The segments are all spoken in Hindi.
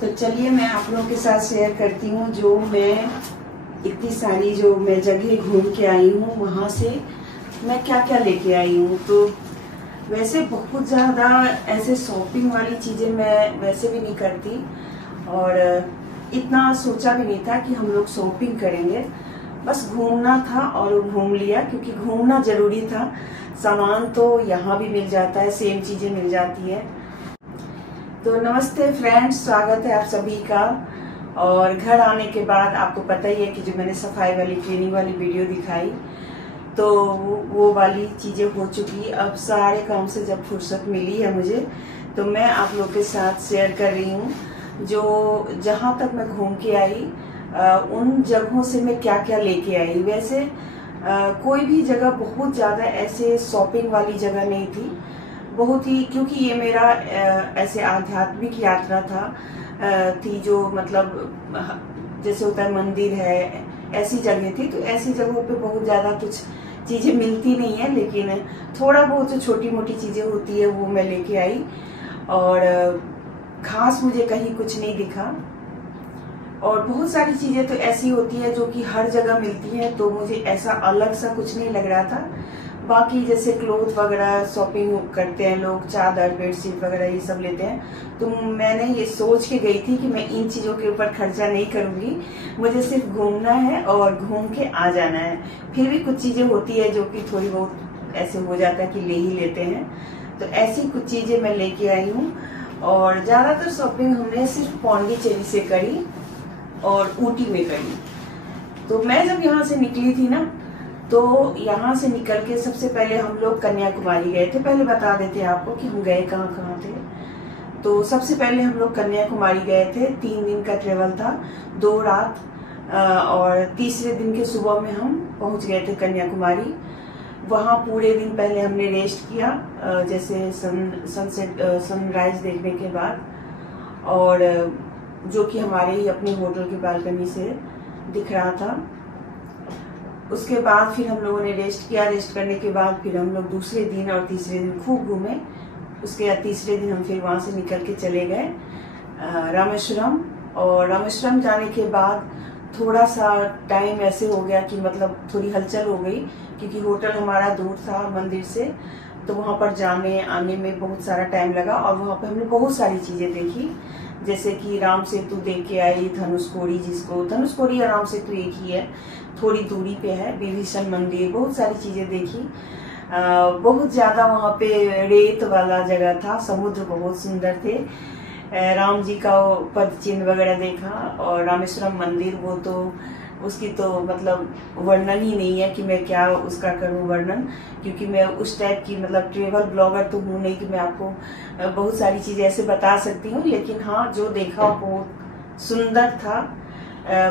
तो चलिए मैं आप लोगों के साथ शेयर करती हूँ जो मैं इतनी सारी जो मैं जगह घूम के आई हूँ वहाँ से मैं क्या क्या लेके आई हूँ। तो वैसे बहुत ज़्यादा ऐसे शॉपिंग वाली चीज़ें मैं वैसे भी नहीं करती और इतना सोचा भी नहीं था कि हम लोग शॉपिंग करेंगे। बस घूमना था और घूम लिया क्योंकि घूमना ज़रूरी था। सामान तो यहाँ भी मिल जाता है, सेम चीज़ें मिल जाती है। तो नमस्ते फ्रेंड्स, स्वागत है आप सभी का। और घर आने के बाद आपको पता ही है कि जो मैंने सफाई वाली क्लीनिंग वाली वीडियो दिखाई तो वो वाली चीज़ें हो चुकी। अब सारे काम से जब फुर्सत मिली है मुझे तो मैं आप लोग के साथ शेयर कर रही हूँ जो जहाँ तक मैं घूम के आई उन जगहों से मैं क्या क्या लेके आई। वैसे कोई भी जगह बहुत ज़्यादा ऐसे शॉपिंग वाली जगह नहीं थी, बहुत ही, क्योंकि ये मेरा ऐसे आध्यात्मिक यात्रा थी जो मतलब जैसे होता है मंदिर है, ऐसी जगह थी। तो ऐसी जगहों पे बहुत ज़्यादा कुछ चीज़ें मिलती नहीं है, लेकिन थोड़ा बहुत जो छोटी मोटी चीज़ें होती है वो मैं लेके आई और खास मुझे कहीं कुछ नहीं दिखा। और बहुत सारी चीज़ें तो ऐसी होती है जो कि हर जगह मिलती है, तो मुझे ऐसा अलग सा कुछ नहीं लग रहा था। बाकी जैसे क्लोथ वगैरह शॉपिंग करते हैं लोग, चादर बेडशीट वगैरह ये सब लेते हैं, तो मैंने ये सोच के गई थी कि मैं इन चीज़ों के ऊपर खर्चा नहीं करूँगी, मुझे सिर्फ घूमना है और घूम के आ जाना है। फिर भी कुछ चीज़ें होती है जो कि थोड़ी बहुत ऐसे हो जाता है कि ले ही लेते हैं, तो ऐसी कुछ चीज़ें मैं लेके आई हूँ। और ज़्यादातर शॉपिंग हमने सिर्फ पौंडीचेरी से करी और ऊटी में करी। तो मैं जब यहाँ से निकली थी ना, तो यहाँ से निकल के सबसे पहले हम लोग कन्याकुमारी गए थे। पहले बता देते हैं आपको कि हम गए कहाँ कहाँ थे। तो सबसे पहले हम लोग कन्याकुमारी गए थे, 3 दिन का ट्रेवल था, 2 रात और तीसरे दिन के सुबह में हम पहुँच गए थे कन्याकुमारी। वहाँ पूरे दिन पहले हमने रेस्ट किया, जैसे सनसेट सनराइज देखने के बाद, और जो कि हमारे ही अपने होटल की बालकनी से दिख रहा था। उसके बाद फिर हम लोगों ने रेस्ट किया। रेस्ट करने के बाद फिर हम लोग दूसरे दिन और तीसरे दिन खूब घूमे। उसके बाद तीसरे दिन हम फिर वहाँ से निकल के चले गए रामेश्वरम। और रामेश्वरम जाने के बाद थोड़ा सा टाइम ऐसे हो गया कि मतलब थोड़ी हलचल हो गई, क्योंकि होटल हमारा दूर था मंदिर से, तो वहाँ पर जाने आने में बहुत सारा टाइम लगा। और वहाँ पर हमने बहुत सारी चीज़ें देखी, जैसे कि राम सेतु देख के आई, धनुषकोडी, जिसको धनुषकोडी और राम सेतु एक ही है, थोड़ी दूरी पे है, विभीषण मंदिर, बहुत सारी चीजें देखी। बहुत ज्यादा वहाँ पे रेत वाला जगह था, समुद्र बहुत सुंदर थे, राम जी का पद चिन्ह वगैरह देखा। और रामेश्वरम मंदिर, वो तो उसकी तो मतलब वर्णन ही नहीं है कि मैं क्या उसका करूं वर्णन, क्योंकि मैं उस टाइप की मतलब ट्रेवल ब्लॉगर तो हूं नहीं कि मैं आपको बहुत सारी चीजें ऐसे बता सकती हूँ। लेकिन हाँ, जो देखा बहुत सुंदर था,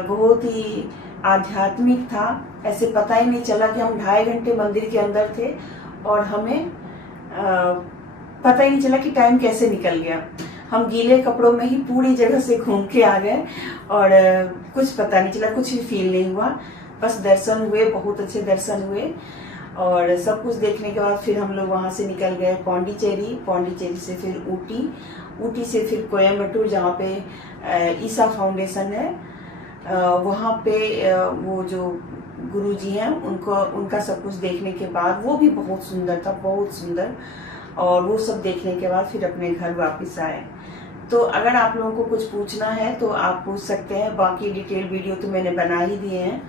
बहुत ही आध्यात्मिक था। ऐसे पता ही नहीं चला कि हम 2.5 घंटे मंदिर के अंदर थे और हमें पता ही नहीं चला कि टाइम कैसे निकल गया। हम गीले कपड़ों में ही पूरी जगह से घूम के आ गए और कुछ पता नहीं चला, कुछ भी फील नहीं हुआ। बस दर्शन हुए, बहुत अच्छे दर्शन हुए। और सब कुछ देखने के बाद फिर हम लोग वहां से निकल गए पौंडीचेरी। पौंडीचेरी से फिर ऊटी, ऊटी से फिर कोयम्बटूर, जहाँ पे ईसा फाउंडेशन है। वहाँ पे वो जो गुरुजी हैं उनका सब कुछ देखने के बाद, वो भी बहुत सुंदर था, बहुत सुंदर। और वो सब देखने के बाद फिर अपने घर वापस आए। तो अगर आप लोगों को कुछ पूछना है तो आप पूछ सकते हैं। बाकी डिटेल वीडियो तो मैंने बना ही दिए हैं,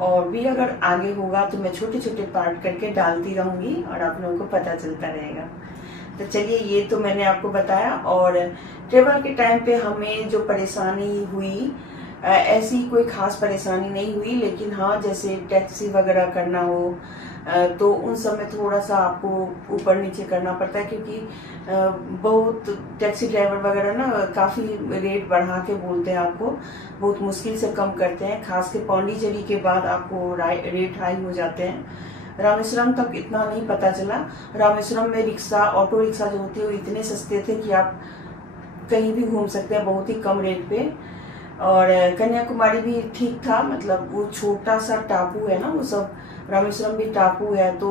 और भी अगर आगे होगा तो मैं छोटे छोटे पार्ट करके डालती रहूंगी और आप लोगों को पता चलता रहेगा। तो चलिए, ये तो मैंने आपको बताया। और ट्रेवल के टाइम पे हमें जो परेशानी हुई, ऐसी कोई खास परेशानी नहीं हुई, लेकिन हाँ, जैसे टैक्सी वगैरह करना हो तो उन सब में थोड़ा सा आपको ऊपर नीचे करना पड़ता है, क्योंकि बहुत टैक्सी ड्राइवर वगैरह ना काफी रेट बढ़ा के बोलते हैं, आपको बहुत मुश्किल से कम करते हैं। खास के पौंडीचेरी के बाद आपको रेट हाई हो जाते हैं। रामेश्वरम तक इतना नहीं पता चला। रामेश्वरम में रिक्शा, ऑटो रिक्शा जो होती है वो इतने सस्ते थे कि आप कहीं भी घूम सकते हैं बहुत ही कम रेट पे। और कन्याकुमारी भी ठीक था, मतलब वो छोटा सा टापू है ना, वो सब रामेश्वरम भी टापू है, तो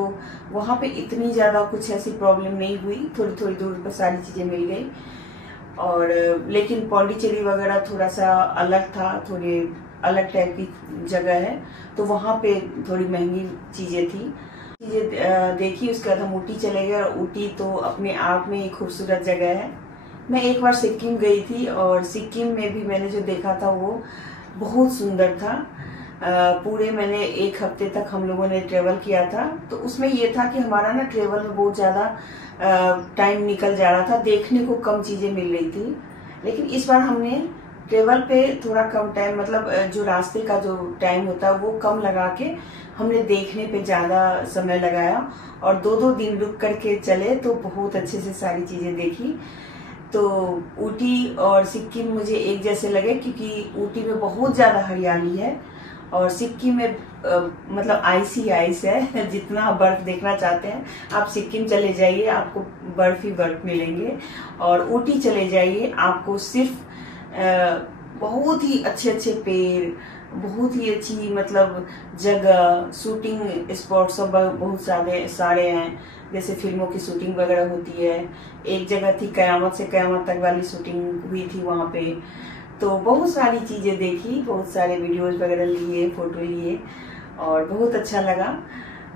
वहाँ पे इतनी ज्यादा कुछ ऐसी प्रॉब्लम नहीं हुई। थोड़ी थोड़ी दूर पर सारी चीजें मिल गई। और लेकिन पौंडीचेरी वगैरह थोड़ा सा अलग था, थोड़ी अलग टाइप की जगह है, तो वहाँ पे थोड़ी महंगी चीजें थी। चीजें देखी, उसके बाद हम ऊटी चले गए। और ऊटी तो अपने आप में एक खूबसूरत जगह है। मैं एक बार सिक्किम गई थी और सिक्किम में भी मैंने जो देखा था वो बहुत सुंदर था। पूरे मैंने 1 हफ्ते तक हम लोगों ने ट्रेवल किया था, तो उसमें ये था कि हमारा ना ट्रेवल में बहुत ज़्यादा टाइम निकल जा रहा था, देखने को कम चीज़ें मिल रही थी। लेकिन इस बार हमने ट्रेवल पे थोड़ा कम टाइम, मतलब जो रास्ते का जो टाइम होता है वो कम लगा के हमने देखने पे ज़्यादा समय लगाया और 2-2 दिन रुक करके चले, तो बहुत अच्छे से सारी चीज़ें देखी। तो ऊटी और सिक्किम मुझे एक जैसे लगे, क्योंकि ऊटी में बहुत ज़्यादा हरियाली है और सिक्किम में मतलब आइस ही आइस है। जितना बर्फ देखना चाहते हैं आप सिक्किम चले जाइए, आपको बर्फ ही बर्फ मिलेंगे। और ऊटी चले जाइए, आपको सिर्फ बहुत ही अच्छे अच्छे पेड़, बहुत ही अच्छी मतलब जगह, शूटिंग स्पॉट सब बहुत सारे हैं। जैसे फिल्मों की शूटिंग वगैरह होती है। एक जगह थी कयामत से कयामत तक वाली शूटिंग हुई थी वहां पे। तो बहुत सारी चीजें देखी, बहुत सारे वीडियोस वगैरह लिए, फोटो लिए और बहुत अच्छा लगा।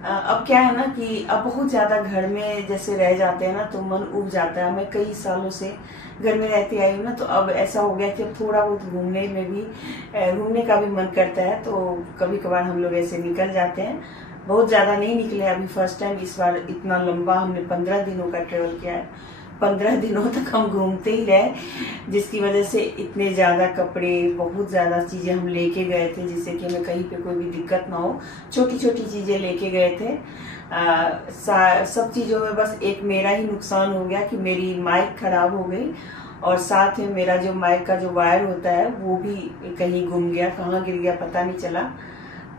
अब क्या है ना कि अब बहुत ज्यादा घर में जैसे रह जाते हैं ना तो मन उब जाता है। मैं कई सालों से घर में रहती आई हूँ ना, तो अब ऐसा हो गया कि अब थोड़ा बहुत घूमने का भी मन करता है। तो कभी कभार हम लोग ऐसे निकल जाते हैं, बहुत ज्यादा नहीं निकले अभी, फर्स्ट टाइम इस बार इतना लंबा हमने 15 दिनों का ट्रेवल किया है। 15 दिनों तक हम घूमते ही रहे, जिसकी वजह से इतने ज्यादा कपड़े, बहुत ज्यादा चीजें हम लेके गए थे, जिससे कि हमें कहीं पे कोई भी दिक्कत ना हो। छोटी छोटी चीजें लेके गए थे। सब चीजों में बस एक मेरा ही नुकसान हो गया कि मेरी माइक खराब हो गई और साथ में मेरा जो माइक का जो वायर होता है वो भी कहीं गुम गया, कहाँ गिर गया पता नहीं चला।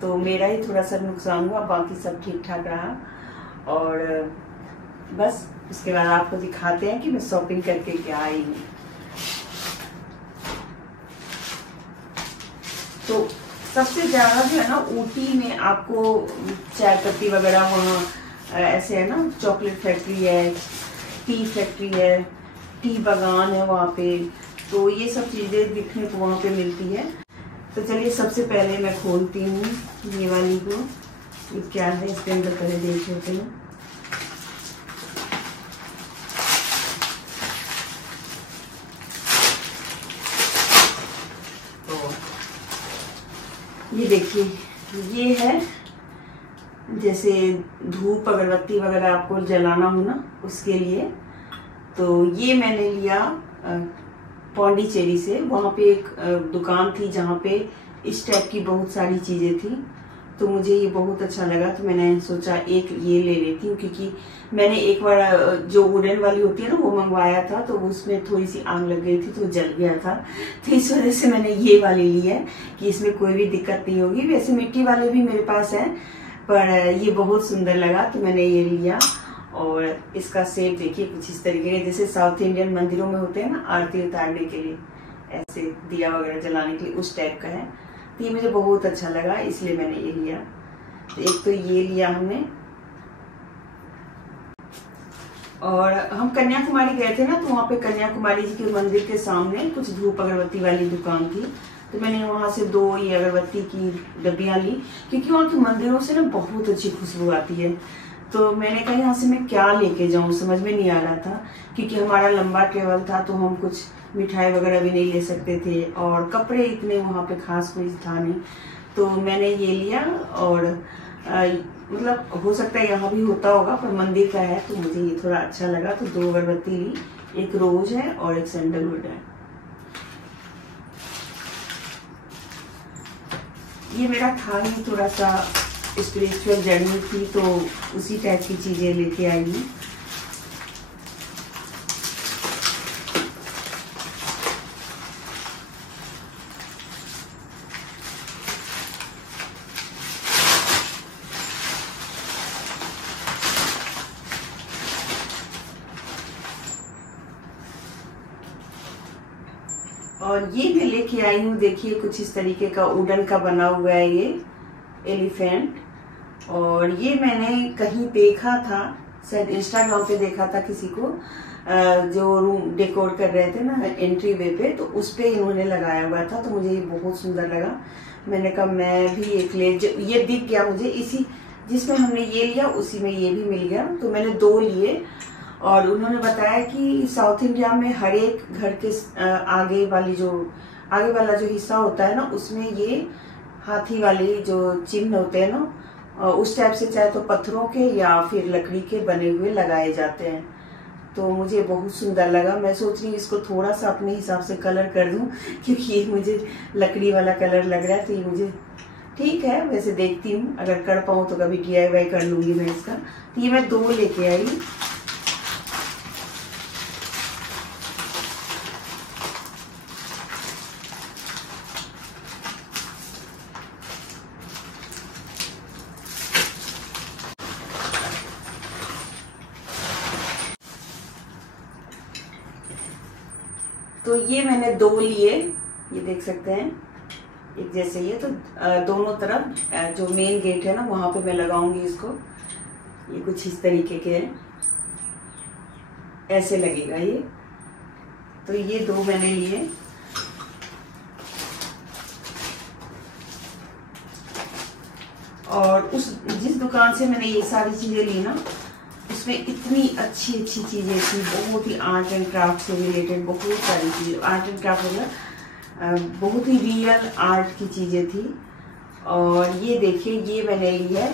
तो मेरा ही थोड़ा सा नुकसान हुआ, बाकी सब ठीक ठाक रहा। और बस उसके बाद आपको दिखाते हैं कि मैं शॉपिंग करके क्या आई हूँ। तो सबसे ज्यादा जो है ना ऊटी में आपको चाय पत्ती वगैरह वहाँ ऐसे है ना, चॉकलेट फैक्ट्री है, टी फैक्ट्री है, टी बागान है वहाँ पे। तो ये सब चीजें दिखने को वहाँ पे मिलती है। तो चलिए सबसे पहले मैं खोलती हूँ ये वाली को, ये क्या है इसके अंदर पहले देख लेते हैं। ये देखिए, ये है जैसे धूप अगरबत्ती वगैरह आपको जलाना हो ना उसके लिए। तो ये मैंने लिया पौंडीचेरी से। वहाँ पे एक दुकान थी जहाँ पे इस टाइप की बहुत सारी चीजें थी, तो मुझे ये बहुत अच्छा लगा। तो मैंने सोचा एक ये ले लेती हूँ, क्योंकि मैंने एक बार जो वुडन वाली होती है ना वो मंगवाया था, तो उसमें थोड़ी सी आग लग गई थी तो जल गया था। तो इस वजह से मैंने ये वाली ली है कि इसमें कोई भी दिक्कत नहीं होगी। वैसे मिट्टी वाले भी मेरे पास है, पर ये बहुत सुंदर लगा तो मैंने ये लिया। और इसका शेप देखिए कुछ इस तरीके के, जैसे साउथ इंडियन मंदिरों में होते हैं ना आरती उतारने के लिए, ऐसे दिया वगैरह जलाने के लिए, उस टाइप का है। तो ये मुझे बहुत अच्छा लगा, इसलिए मैंने ये लिया। तो एक तो ये लिया हमने। और हम कन्याकुमारी गए थे ना, तो वहाँ पे कन्याकुमारी जी के मंदिर के सामने कुछ धूप अगरबत्ती वाली दुकान थी, तो मैंने वहां से 2 ये अगरबत्ती की डब्बियां ली, क्योंकि वहाँ के मंदिरों से ना बहुत अच्छी खुशबू आती है। तो मैंने कहा यहाँ से मैं क्या लेके जाऊँ, समझ में नहीं आ रहा था, क्योंकि हमारा लंबा ट्रेवल था तो हम कुछ मिठाई वगैरह भी नहीं ले सकते थे और कपड़े इतने वहाँ पे खास कोई था नहीं। तो मैंने ये लिया। और मतलब हो सकता है यहाँ भी होता होगा, पर मंदिर का है तो मुझे ये थोड़ा अच्छा लगा। तो 2 अगरबत्ती ली, एक रोज है और एक सैंडलवुड है। ये मेरा था ही थोड़ा सा स्पिरिचुअल जर्नी थी, तो उसी टाइप की चीजें लेके आई हूँ। और ये मैं लेके आई हूँ, देखिए कुछ इस तरीके का वुडन का बना हुआ है ये एलिफेंट। और ये मैंने कहीं देखा था, शायद इंस्टाग्राम पे देखा था किसी को, जो रूम डेकोर कर रहे थे ना एंट्री वे पे, तो उस पे इन्होंने लगाया हुआ था, तो मुझे ये बहुत सुंदर लगा। मैंने कहा मैं भी एक ले, ये दिख गया मुझे, इसी जिसमें हमने ये लिया उसी में ये भी मिल गया, तो मैंने 2 लिए। और उन्होंने बताया कि साउथ इंडिया में हर एक घर के आगे वाला जो हिस्सा होता है ना, उसमें ये हाथी वाले जो चिन्ह होते हैं ना, उस टाइप से चाहे तो पत्थरों के या फिर लकड़ी के बने हुए लगाए जाते हैं। तो मुझे बहुत सुंदर लगा। मैं सोच रही हूँ इसको थोड़ा सा अपने हिसाब से कलर कर दूं, क्योंकि ये मुझे लकड़ी वाला कलर लग रहा है, तो ये मुझे ठीक है। वैसे देखती हूँ, अगर कर पाऊँ तो कभी DIY कर लूंगी मैं इसका। तो ये मैं 2 लेके आई। तो ये मैंने 2 लिए, ये देख सकते हैं एक जैसे ये। तो दोनों तरफ जो मेन गेट है ना, वहां पे मैं लगाऊंगी इसको। ये कुछ इस तरीके के हैं, ऐसे लगेगा ये। तो ये 2 मैंने लिए। और जिस दुकान से मैंने ये सारी चीजें ली ना, उसमें इतनी अच्छी अच्छी चीजें थी, बहुत ही आर्ट एंड क्राफ्ट से रिलेटेड बहुत सारी चीजें। आर्ट एंड क्राफ्ट मतलब बहुत ही रियल आर्ट की चीजें थी। और ये देखिए, ये मैंने ली है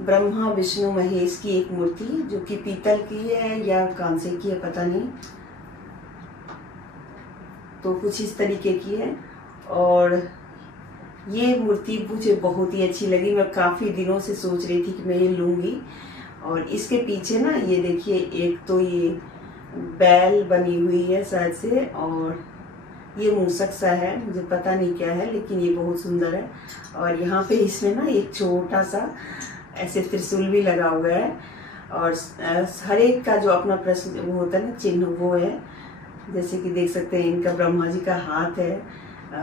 ब्रह्मा विष्णु महेश की एक मूर्ति, जो कि पीतल की है या कांसे की है पता नहीं, तो कुछ इस तरीके की है। और ये मूर्ति मुझे बहुत ही अच्छी लगी, मैं काफी दिनों से सोच रही थी कि मैं ये लूंगी। और इसके पीछे ना ये देखिए, एक तो ये बैल बनी हुई है शायद से, और ये मूसक सा है, मुझे पता नहीं क्या है, लेकिन ये बहुत सुंदर है। और यहाँ पे इसमें ना एक छोटा सा ऐसे त्रिशूल भी लगा हुआ है। और हर एक का जो अपना प्रश्न वो होता है ना, चिन्ह, वो है। जैसे कि देख सकते हैं, इनका ब्रह्मा जी का हाथ है,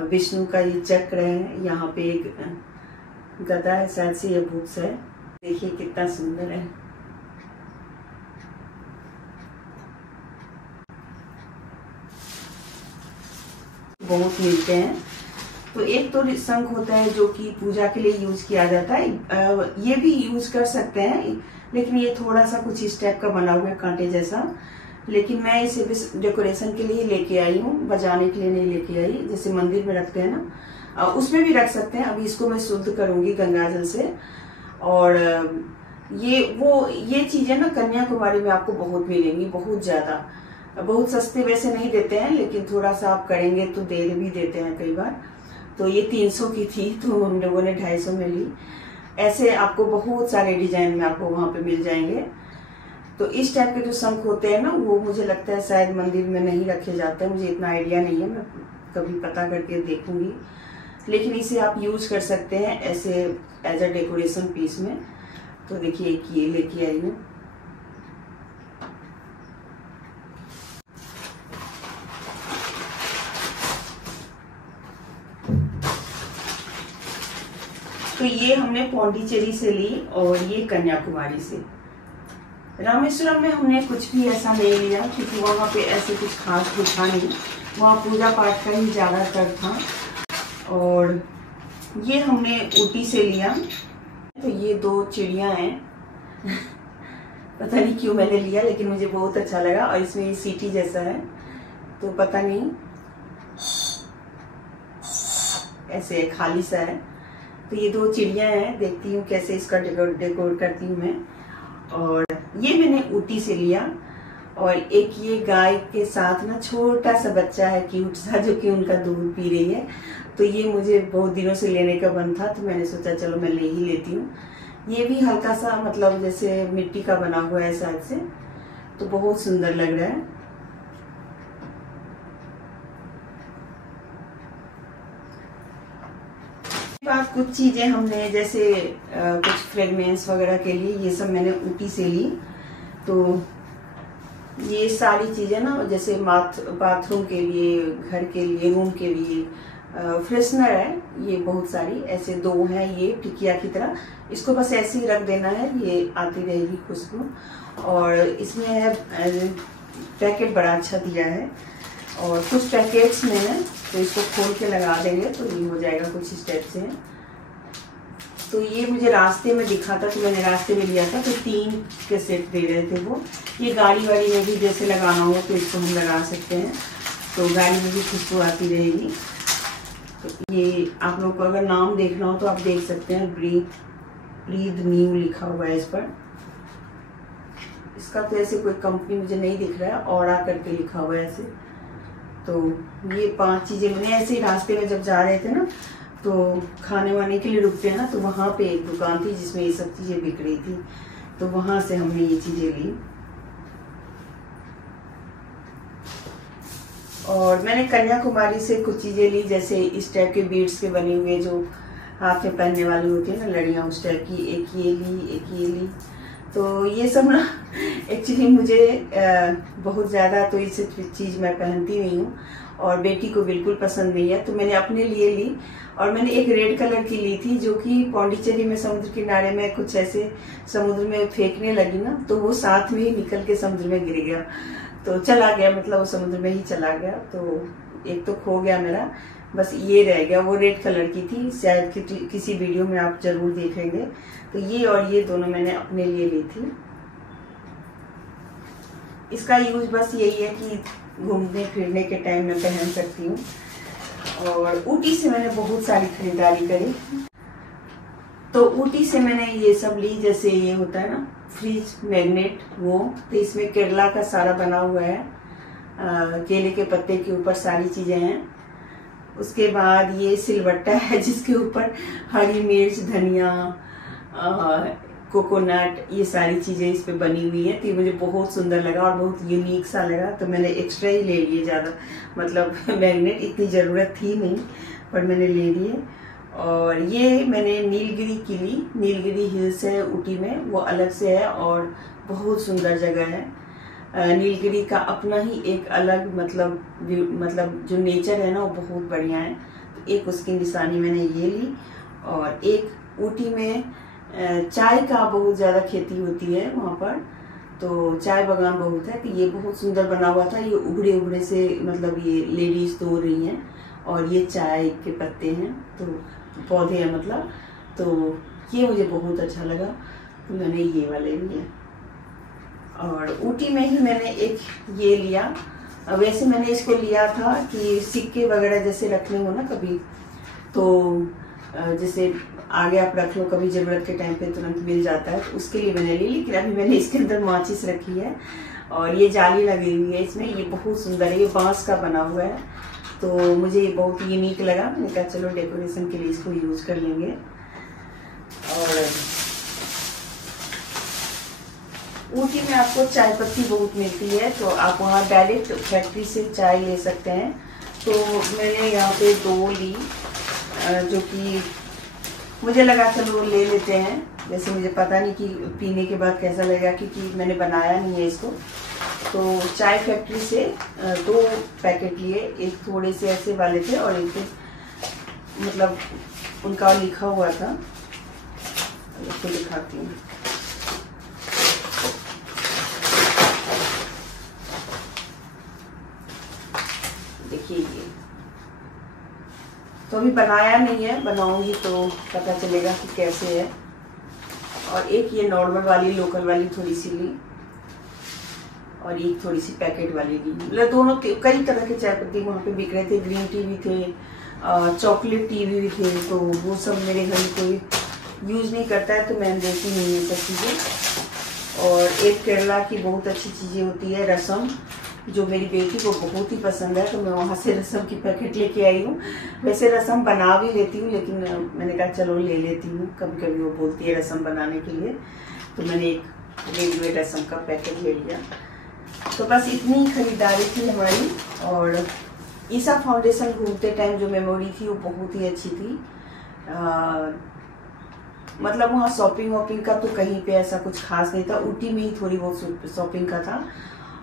विष्णु का ये चक्र है, यहाँ पे एक गदा है शायद से, ये बुक्स है। देखिए कितना सुंदर है। बहुत मिलते हैं। तो एक तो शंख होता है जो कि पूजा के लिए यूज किया जाता है, ये भी यूज कर सकते हैं, लेकिन ये थोड़ा सा कुछ इस टाइप का बना हुआ है, कांटे जैसा। लेकिन मैं इसे बस डेकोरेशन के लिए लेके आई हूँ, बजाने के लिए नहीं लेके आई। जैसे मंदिर में रखते हैं ना, उसमें भी रख सकते हैं। अभी इसको मैं शुद्ध करूंगी गंगाजल से। और ये चीजें ना कन्याकुमारी में आपको बहुत मिलेंगी, बहुत ज्यादा। बहुत सस्ते वैसे नहीं देते हैं, लेकिन थोड़ा सा आप करेंगे तो दे भी देते हैं कई बार। तो ये 300 की थी, तो हम लोगों ने 250 में ली। ऐसे आपको बहुत सारे डिजाइन में आपको वहां पे मिल जाएंगे। तो इस टाइप के जो शंख होते हैं ना, वो मुझे लगता है शायद मंदिर में नहीं रखे जाते हैं, मुझे इतना आइडिया नहीं है, मैं कभी पता करके देखूंगी। लेकिन इसे आप यूज कर सकते हैं ऐसे एज अ डेकोरेशन पीस में। तो देखिए, एक ये लेके आई हूँ। तो ये हमने पौंडीचेरी से ली और ये कन्याकुमारी से। रामेश्वरम में हमने कुछ भी ऐसा नहीं लिया, क्योंकि वहाँ पे ऐसे कुछ खास कुछ था नहीं, वहाँ पूजा पाठ का ही ज्यादातर था। और ये हमने ऊटी से लिया। तो ये 2 चिड़िया हैं पता नहीं क्यों मैंने लिया, लेकिन मुझे बहुत अच्छा लगा। और इसमें ये सीटी जैसा है, तो पता नहीं, ऐसे खाली सा है। तो ये 2 चिड़िया हैं, देखती हूँ कैसे इसका डेकोर करती हूँ मैं। और ये मैंने ऊटी से लिया। और एक ये गाय के साथ ना छोटा सा बच्चा है क्यूट सा, जो कि उनका दूध पी रही है। तो ये मुझे बहुत दिनों से लेने का मन था, तो मैंने सोचा चलो मैं ले ही लेती हूँ। ये भी हल्का सा मतलब जैसे मिट्टी का बना हुआ है शायद से, तो बहुत सुंदर लग रहा है। पास कुछ चीजें हमने जैसे कुछ फ्रेगनेंस वगैरह के लिए, ये सब मैंने ऊटी से ली। तो ये सारी चीजें ना, जैसे बाथरूम के लिए, घर के लिए, रूम के लिए फ्रेशनर है, ये बहुत सारी ऐसे 2 हैं, ये टिकिया की तरह। इसको बस ऐसे ही रख देना है, ये आती रहेगी खुशबू। और इसमें है पैकेट बड़ा अच्छा दिया है और कुछ पैकेट्स में है तो इसको खोल के लगा देंगे तो ये हो जाएगा कुछ स्टेप से। तो ये मुझे रास्ते में दिखा था तो मैंने रास्ते में लिया था, तो 3 के सेट दे रहे थे वो। ये गाड़ी वाड़ी में भी जैसे लगाना हो तो इसको हम लगा सकते हैं, तो गाड़ी में भी खुशबू आती रहेगी। तो ये आप लोग को अगर नाम देखना हो तो आप देख सकते हैं, ब्रीथ न्यू लिखा हुआ है इस पर। इसका तो ऐसे कोई कंपनी मुझे नहीं दिख रहा है, ऑरा करके लिखा हुआ है ऐसे। तो ये 5 चीजें मैंने ऐसे ही रास्ते में जब जा रहे थे ना तो खाने वाने के लिए रुकते हैं ना, तो वहां पे एक दुकान थी जिसमें ये सब चीजें बिक रही थी, तो वहां से हमने ये चीजें ली। और मैंने कन्याकुमारी से कुछ चीजें ली, जैसे इस टाइप के बीड्स के बने हुए जो हाथ में पहनने वाली होती है ना लड़ियां, उस टाइप की। एक ये ली, एक ये ली। तो ये सब ना एक्चुअली मुझे बहुत ज़्यादा तो इस चीज़ मैं पहनती नहीं हूँ और बेटी को बिल्कुल पसंद नहीं है, तो मैंने अपने लिए ली। और मैंने एक रेड कलर की ली थी जो कि पौंडीचेरी में समुद्र किनारे में कुछ ऐसे समुद्र में फेंकने लगी ना, तो वो साथ में ही निकल के समुद्र में गिर गया, तो चला गया, मतलब वो समुद्र में ही चला गया। तो एक तो खो गया मेरा, बस ये रह गया। वो रेड कलर की थी, शायद किसी वीडियो में आप जरूर देखेंगे। तो ये और ये दोनों मैंने अपने लिए ली थी। इसका यूज बस यही है कि घूमने फिरने के टाइम में पहन सकती हूँ। और ऊटी से मैंने बहुत सारी खरीदारी करी। तो ऊटी से मैंने ये सब ली, जैसे ये होता है ना फ्रिज मैग्नेट, वो तो इसमें केरला का सारा बना हुआ है, केले के पत्ते के ऊपर सारी चीजें हैं। उसके बाद ये सिलवट्टा है जिसके ऊपर हरी मिर्च, धनिया, कोकोनट, ये सारी चीजें इस पे बनी हुई है। तो ये मुझे बहुत सुंदर लगा और बहुत यूनिक सा लगा, तो मैंने एक्स्ट्रा ही ले लिए। ज्यादा मतलब मैग्नेट इतनी जरूरत थी नहीं, पर मैंने ले लिए। और ये मैंने नीलगिरी की ली। नीलगिरी हिल्स है ऊटी में, वो अलग से है और बहुत सुंदर जगह है। नीलगिरी का अपना ही एक अलग मतलब जो नेचर है ना, वो बहुत बढ़िया है। तो एक उसकी निशानी मैंने ये ली। और एक ऊटी में चाय का बहुत ज्यादा खेती होती है वहां पर, तो चाय बागान बहुत है। तो ये बहुत सुंदर बना हुआ था, ये उभड़े उभड़े से मतलब ये लेडीज तोड़ रही हैं और ये चाय के पत्ते हैं, तो पौधे हैं मतलब। तो ये मुझे बहुत अच्छा लगा, तो मैंने ये वाले लिए। और ऊटी में ही मैंने एक ये लिया। वैसे मैंने इसको लिया था कि सिक्के वगैरह जैसे रखने हो ना कभी, तो जैसे आगे आप रख लो, कभी जरूरत के टाइम पे तुरंत मिल जाता है, तो उसके लिए मैंने ली। लेकिन अभी मैंने इसके अंदर माचिस रखी है और ये जाली लगी हुई है इसमें। ये बहुत सुंदर है, ये बांस का बना हुआ है, तो मुझे ये बहुत यूनिक लगा। मैंने कहा चलो डेकोरेशन के लिए इसको यूज कर लेंगे। और ऊटी में आपको चाय पत्ती बहुत मिलती है, तो आप वहाँ डायरेक्ट फैक्ट्री से चाय ले सकते हैं। तो मैंने यहाँ पे 2 ली, जो कि मुझे लगा चलो ले लेते हैं। वैसे मुझे पता नहीं कि पीने के बाद कैसा लगेगा, क्योंकि मैंने बनाया नहीं है इसको। तो चाय फैक्ट्री से 2 पैकेट लिए। एक थोड़े से ऐसे वाले थे और एक मतलब उनका लिखा हुआ था, इसको दिखाती हूँ। देखिए ये तो अभी बनाया नहीं है, बनाऊंगी तो पता चलेगा कि कैसे है। और एक ये नॉर्मल वाली लोकल वाली थोड़ी सी ली और एक थोड़ी सी पैकेट वाली ली। मतलब दोनों कई तरह के चाय पत्ती वहाँ पे बिक रहे थे। ग्रीन टी भी थे, चॉकलेट टी भी थे, तो वो सब मेरे घर में कोई यूज नहीं करता है, तो मैं देती नहीं ये सब चीजें। और एक केरला की बहुत अच्छी चीजें होती है रसम, जो मेरी बेटी को बहुत ही पसंद है, तो मैं वहां से रसम की पैकेट लेके आई हूँ। वैसे रसम बना भी लेती हूँ, लेकिन मैंने कहा चलो ले लेती हूँ, कभी कभी वो बोलती है रसम बनाने के लिए, तो मैंने एक रेडीमेड रसम का पैकेट ले लिया। तो बस इतनी खरीदारी थी हमारी। और ईसा फाउंडेशन घूमते टाइम जो मेमोरी थी वो बहुत ही अच्छी थी। मतलब वहाँ शॉपिंग वॉपिंग का तो कहीं पे ऐसा कुछ खास नहीं था, ऊटी में ही थोड़ी बहुत शॉपिंग का था।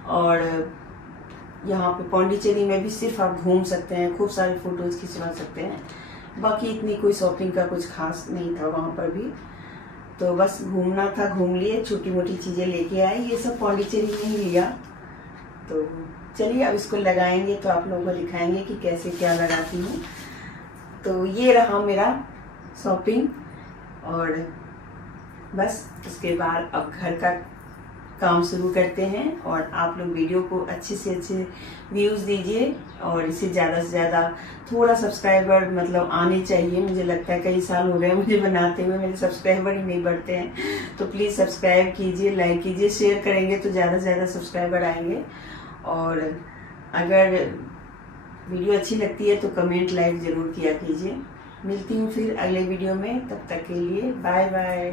और यहाँ पे पौंडीचेरी में भी सिर्फ आप घूम सकते हैं, खूब सारे फोटोज खिंचवा सकते हैं, बाकी इतनी कोई शॉपिंग का कुछ खास नहीं था वहाँ पर भी। तो बस घूमना था, घूम लिए, छोटी मोटी चीजें लेके आए। ये सब पौंडीचेरी में ही लिया। तो चलिए अब इसको लगाएंगे तो आप लोगों को दिखाएंगे कि कैसे क्या लगाती हूँ। तो ये रहा मेरा शॉपिंग, और बस उसके बाद अब घर का काम शुरू करते हैं। और आप लोग वीडियो को अच्छे से अच्छे व्यूज़ दीजिए, और इसे ज़्यादा से ज़्यादा थोड़ा सब्सक्राइबर मतलब आने चाहिए। मुझे लगता है कई साल हो गए मुझे बनाते हुए, मेरे सब्सक्राइबर ही नहीं बढ़ते हैं। तो प्लीज़ सब्सक्राइब कीजिए, लाइक कीजिए, शेयर करेंगे तो ज़्यादा से ज़्यादा सब्सक्राइबर आएंगे। और अगर वीडियो अच्छी लगती है तो कमेंट लाइक ज़रूर किया कीजिए। मिलती हूँ फिर अगले वीडियो में, तब तक के लिए बाय बाय।